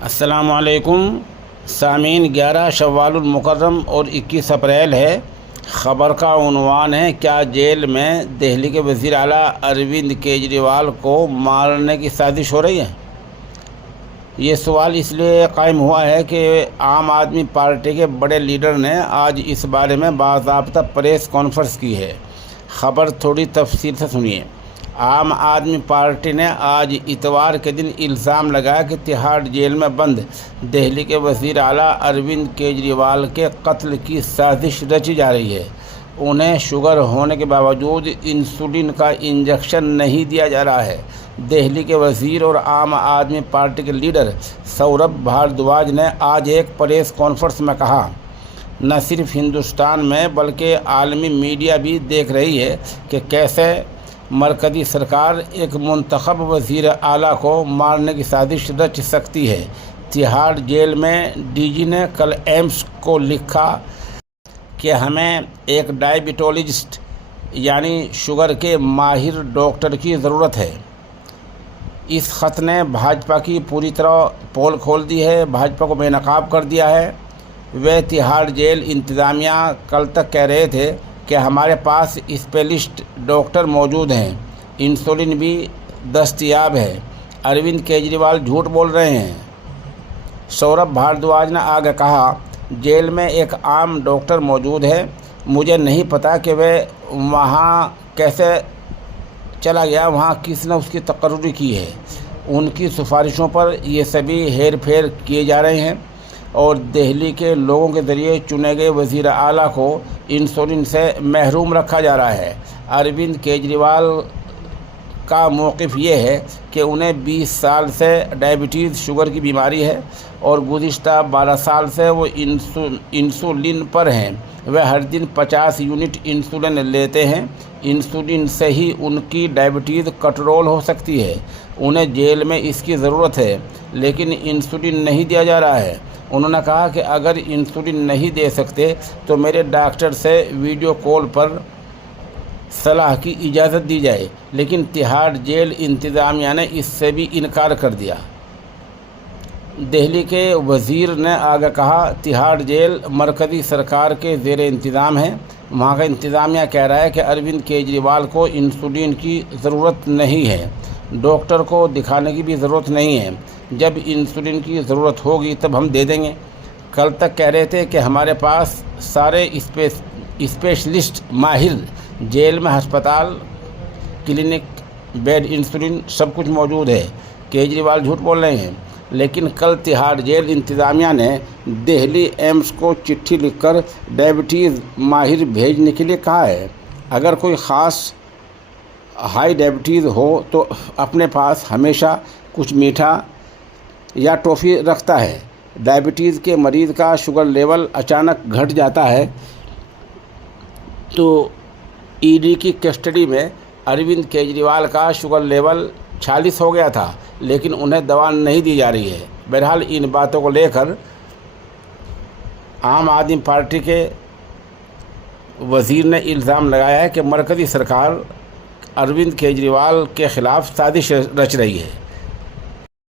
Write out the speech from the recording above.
السلام علیکم سامعین، 11 شوال المکرم اور 21 اپریل ہے۔ خبر کا عنوان ہے: کیا جیل میں دہلی کے وزیر اعلیٰ اروند کیجریوال کو مارنے کی سازش ہو رہی ہے؟ یہ سوال اس لیے قائم ہوا ہے کہ عام آدمی پارٹی کے بڑے لیڈر نے آج اس بارے میں باضابطہ پریس کانفرنس کی ہے۔ خبر تھوڑی تفصیل سے سنیے۔ عام آدمی پارٹی نے آج اتوار کے دن الزام لگایا کہ تہاڑ جیل میں بند دہلی کے وزیر اعلیٰ اروند کیجریوال کے قتل کی سازش رچی جا رہی ہے۔ انہیں شوگر ہونے کے باوجود انسولین کا انجیکشن نہیں دیا جا رہا ہے۔ دہلی کے وزیر اور عام آدمی پارٹی کے لیڈر سوربھ بھاردواج نے آج ایک پریس کانفرنس میں کہا، نہ صرف ہندوستان میں بلکہ عالمی میڈیا بھی دیکھ رہی ہے کہ کیسے مرکزی سرکار ایک منتخب وزیر اعلیٰ کو مارنے کی سازش رچ سکتی ہے۔ تہاڑ جیل میں ڈی جی نے کل ایمس کو لکھا کہ ہمیں ایک ڈائبٹولوجسٹ یعنی شوگر کے ماہر ڈاکٹر کی ضرورت ہے۔ اس خط نے بھاجپا کی پوری طرح پول کھول دی ہے، بھاجپا کو بے نقاب کر دیا ہے۔ وہ تہاڑ جیل انتظامیہ کل تک کہہ رہے تھے کہ ہمارے پاس اسپیشلسٹ ڈاکٹر موجود ہیں، انسولین بھی دستیاب ہے۔ اروند کیجریوال جھوٹ بول رہے ہیں۔ سوربھ بھاردواج نے آگے کہا، جیل میں ایک عام ڈاکٹر موجود ہے، مجھے نہیں پتا کہ وہ وہاں کیسے چلا گیا، وہاں کس نے اس کی تقرری کی ہے۔ ان کی سفارشوں پر یہ سبھی ہیر پھیر کیے جا رہے ہیں اور دہلی کے لوگوں کے ذریعے چنے گئے وزیر اعلیٰ کو انسولین سے محروم رکھا جا رہا ہے۔ اروند کیجریوال کا موقف یہ ہے کہ انہیں 20 سال سے ڈائبٹیز شوگر کی بیماری ہے اور گزشتہ 12 سال سے وہ انسولین پر ہیں۔ وہ ہر دن 50 یونٹ انسولین لیتے ہیں۔ انسولین سے ہی ان کی ڈائبٹیز کنٹرول ہو سکتی ہے۔ انہیں جیل میں اس کی ضرورت ہے لیکن انسولین نہیں دیا جا رہا ہے۔ انہوں نے کہا کہ اگر انسولین نہیں دے سکتے تو میرے ڈاکٹر سے ویڈیو کال پر صلاح کی اجازت دی جائے، لیکن تہاڑ جیل انتظامیہ نے اس سے بھی انکار کر دیا۔ دہلی کے وزیر نے آگے کہا، تہاڑ جیل مرکزی سرکار کے زیر انتظام ہے۔ وہاں کا انتظامیہ کہہ رہا ہے کہ اروند کیجریوال کو انسولین کی ضرورت نہیں ہے، ڈاکٹر کو دکھانے کی بھی ضرورت نہیں ہے۔ جب انسولین کی ضرورت ہوگی تب ہم دے دیں گے۔ کل تک کہہ رہے تھے کہ ہمارے پاس سارے اسپیشلسٹ ماہر جیل میں ہسپتال، کلینک، بیڈ، انسولین سب کچھ موجود ہے۔ کیجریوال جھوٹ بول رہے ہیں۔ لیکن کل تہاڑ جیل انتظامیہ نے دہلی ایمس کو چٹھی لکھ کر ڈائبٹیز ماہر بھیجنے کے لیے کہا ہے۔ اگر کوئی خاص ہائی ڈائبٹیز ہو تو اپنے پاس ہمیشہ کچھ میٹھا یا ٹافی رکھتا ہے۔ ڈائبٹیز کے مریض کا شوگر لیول اچانک گھٹ جاتا ہے تو ای ڈی کی کسٹڈی میں اروند کیجریوال کا شوگر لیول 46 ہو گیا تھا لیکن انہیں دوا نہیں دی جا رہی ہے۔ بہرحال ان باتوں کو لے کر عام آدمی پارٹی کے وزیر نے الزام لگایا ہے کہ مرکزی سرکار اروند کیجریوال کے خلاف سازش رچ رہی ہے۔